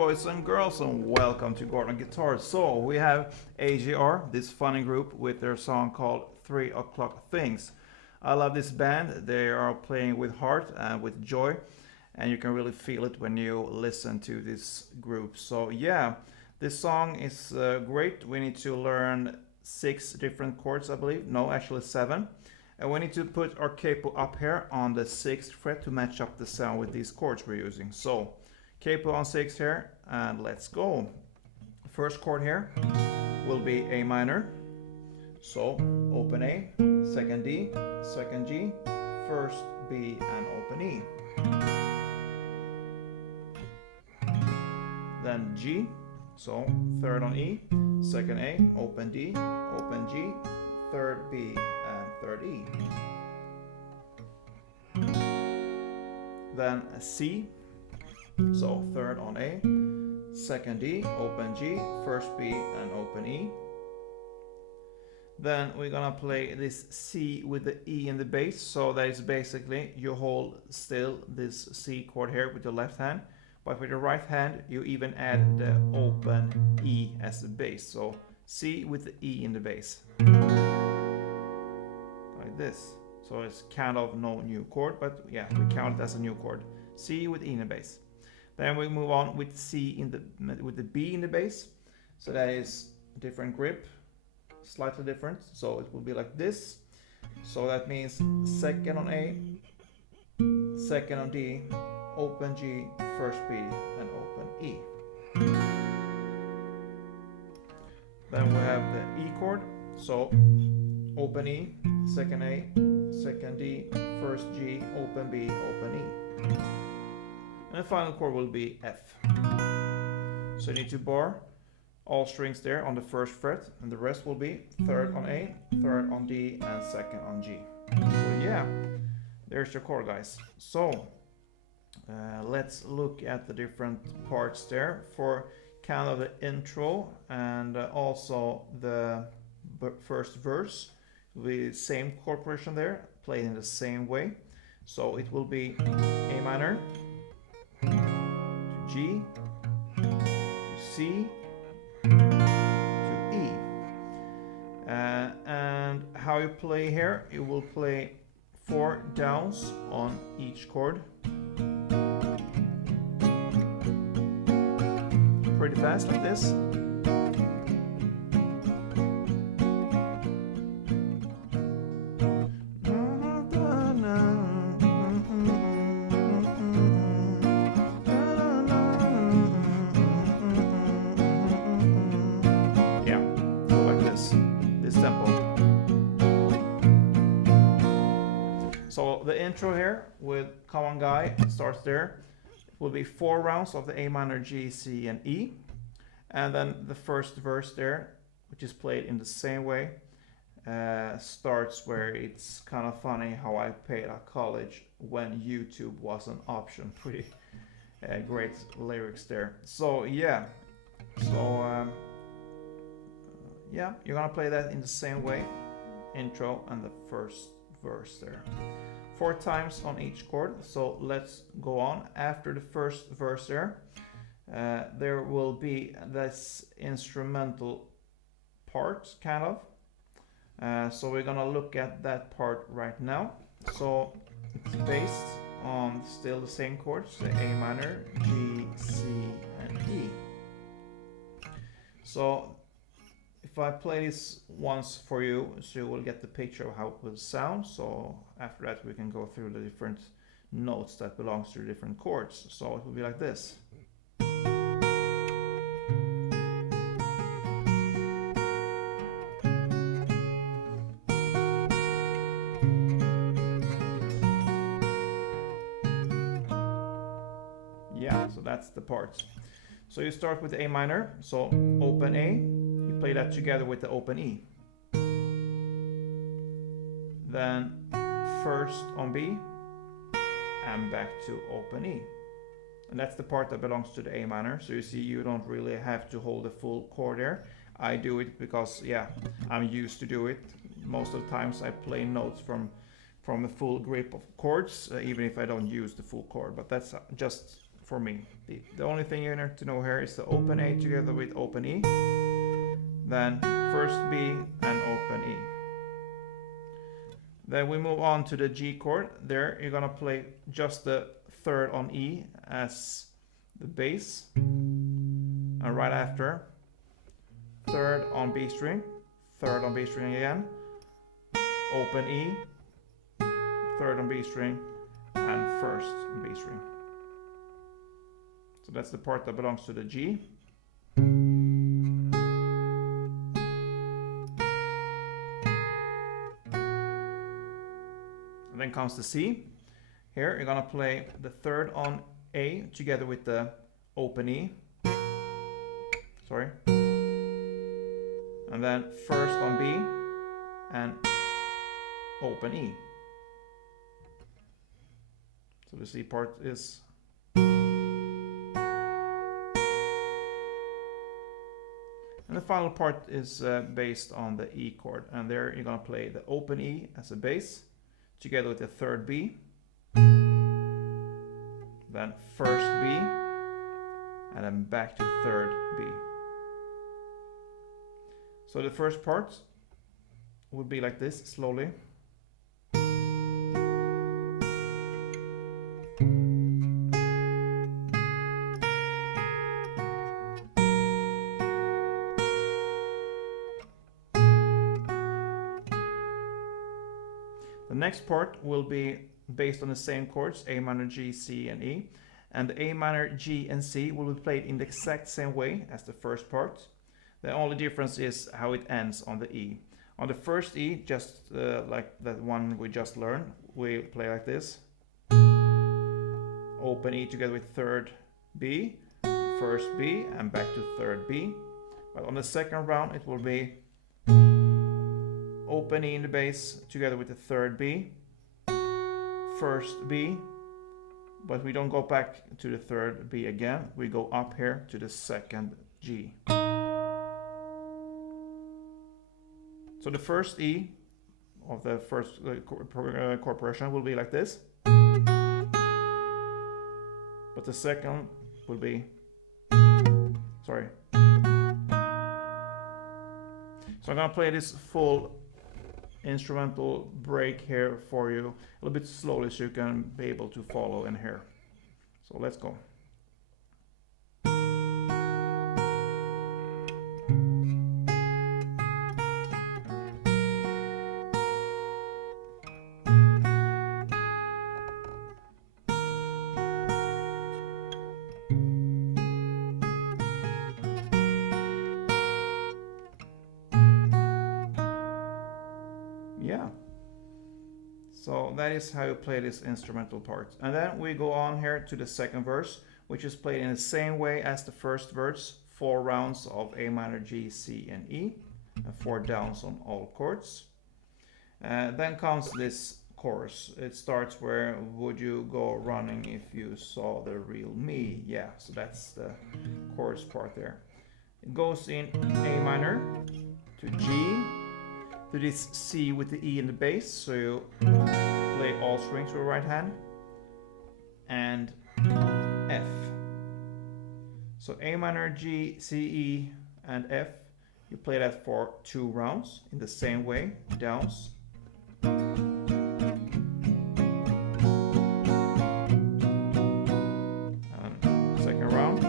boys and girls, and welcome to Gordon Guitar. So we have AJR, this funny group, with their song called 3 O'Clock Things. I love this band. They are playing with heart and with joy, and you can really feel it when you listen to this group. So yeah, this song is great. We need to learn 6 different chords, I believe. No, actually 7. And we need to put our capo up here on the 6th fret to match up the sound with these chords we're using. So capo on 6 here, and let's go. First chord here will be A minor. So open A, second D, second G, first B, and open E. Then G, so third on E, second A, open D, open G, third B, and third E. Then C, so third on A, second D, open G, first B, and open E. Then we're gonna play this C with the E in the bass, so that is basically you hold still this C chord here with your left hand, but with your right hand you even add the open E as the bass. So C with the E in the bass, like this. So it's kind of no new chord, but yeah, we count it as a new chord. C with E in the bass. Then we move on with with the B in the bass. So that is a different grip, slightly different. So it will be like this. So that means second on A, second on D, open G, first B, and open E. Then we have the E chord. So open E, second A, second D, first G, open B, open E. And the final chord will be F. So you need to bar all strings there on the first fret, and the rest will be third on A, third on D, and second on G. So yeah, there's your chord, guys. So let's look at the different parts there for kind of the intro and also the first verse. The same chord progression there, played in the same way. So it will be A minor to G to C to E. And how you play here, you will play 4 downs on each chord. Pretty fast like this. So the intro here with Come On Guy starts there. It will be 4 rounds of the A minor, G, C, and E. And then the first verse there, which is played in the same way, starts where it's kind of funny how I paid at college when YouTube was an option. Pretty great lyrics there. So yeah, yeah, you're gonna play that in the same way, intro and the first verse there. 4 times on each chord. So let's go on. After the first verse there, there will be this instrumental part, kind of. So we're gonna look at that part right now. So it's based on still the same chords, the A minor, G, C, and E. So if I play this once for you, so you will get the picture of how it will sound. So after that we can go through the different notes that belongs to the different chords. So it will be like this. Yeah, so that's the parts. So you start with A minor, so open A, you play that together with the open E. Then first on B, and back to open E. And that's the part that belongs to the A minor. So you see, you don't really have to hold the full chord there. I do it because, yeah, I'm used to do it. Most of the times I play notes from a full grip of chords, even if I don't use the full chord. But that's just for me. The only thing you need to know here is the open A together with open E, then first B and open E. Then we move on to the G chord. There you're gonna play just the third on E as the bass, and right after, third on B string, third on B string again, open E, third on B string, and first on B string. So that's the part that belongs to the G. And then comes the C. Here you're gonna play the third on A together with the open E. Sorry. And then first on B and open E. So the C part is. And the final part is based on the E chord. And there you're gonna play the open E as a bass together with the third B. Then first B, and then back to third B. So the first part would be like this, slowly. The next part will be based on the same chords, A minor, G, C, and E. And the A minor, G, and C will be played in the exact same way as the first part. The only difference is how it ends on the E. On the first E, just like that one we just learned, we play like this. Open E together with third B, first B, and back to third B. But on the second round, it will be open E in the bass together with the third B, first B, but we don't go back to the third B again. We go up here to the second G. So the first E of the first chord progression will be like this, but the second will be, sorry. So I'm gonna play this full instrumental break here for you a little bit slowly so you can be able to follow in here. So let's go. Yeah. So that is how you play this instrumental part. And then we go on here to the second verse, which is played in the same way as the first verse. 4 rounds of A minor, G, C, and E, and 4 downs on all chords. Then comes this chorus. It starts where would you go running if you saw the real me? Yeah, so that's the chorus part there. It goes in A minor to G, to this C with the E in the bass, so you play all strings with the right hand, and F. So A minor, G, C, E, and F, you play that for 2 rounds in the same way, downs. And second round.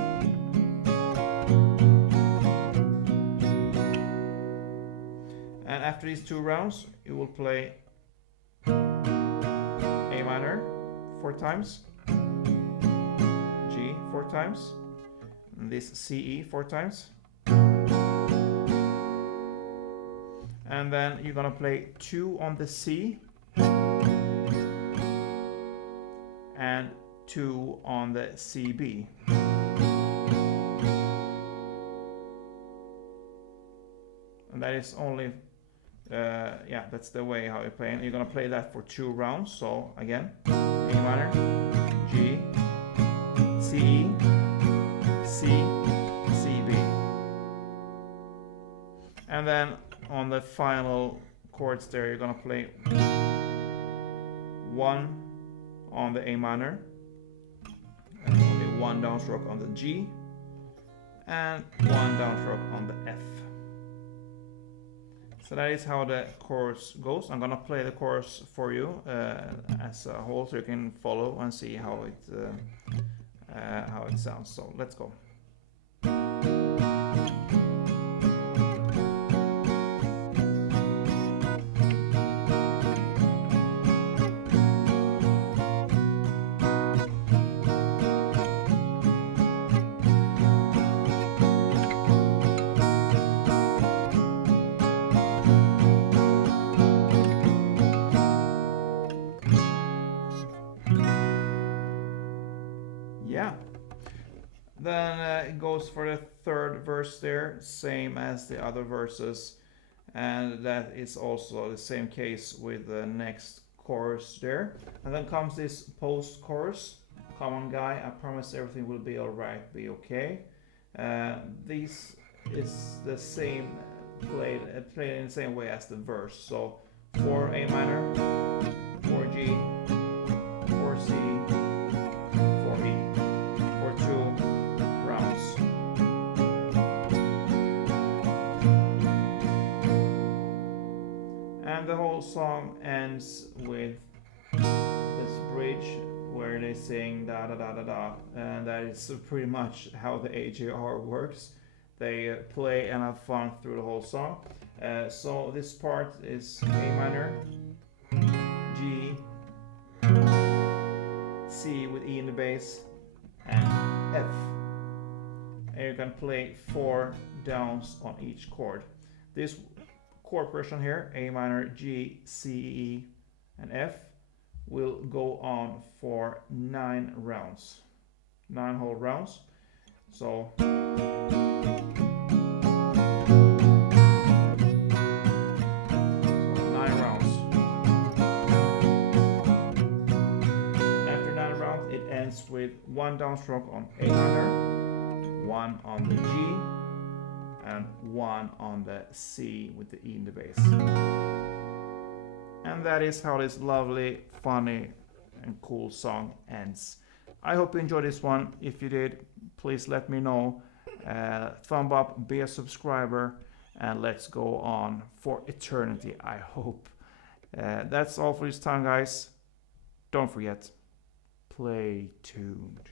And after these 2 rounds, you will play A minor 4 times, G 4 times, and this CE 4 times. And then you're gonna play 2 on the C and 2 on the CB. And that is only yeah, that's the way how you play. And you're gonna play that for 2 rounds. So again, A minor, G, C, C, CB. And then on the final chords there, you're gonna play 1 on the A minor, and only one downstroke on the G, and one downstroke on the F. So that is how the chorus goes. I'm gonna play the chorus for you as a whole, so you can follow and see how it sounds. So let's go. Yeah. Then it goes for the third verse there, same as the other verses, and that is also the same case with the next chorus there. And then comes this post-chorus. Come on, guy, I promise everything will be alright, be okay. This is the same, played in the same way as the verse. So 4 A minor, 4 G, 4 C, 4 E, for 2 rounds. And the whole song ends with this bridge where they sing da da da da da, and that is pretty much how the AJR works. They play and have fun through the whole song. So this part is A minor, G, C with E in the bass, and F. And you can play 4 downs on each chord. This chord progression here, A minor, G, C, E, and F, will go on for 9 rounds. 9 whole rounds. So with 1 downstroke on A minor, 1 on the G, and 1 on the C with the E in the bass. And that is how this lovely, funny, and cool song ends. I hope you enjoyed this one. If you did, please let me know. Thumb up, be a subscriber, and let's go on for eternity, I hope. That's all for this time, guys. Don't forget, play tuned.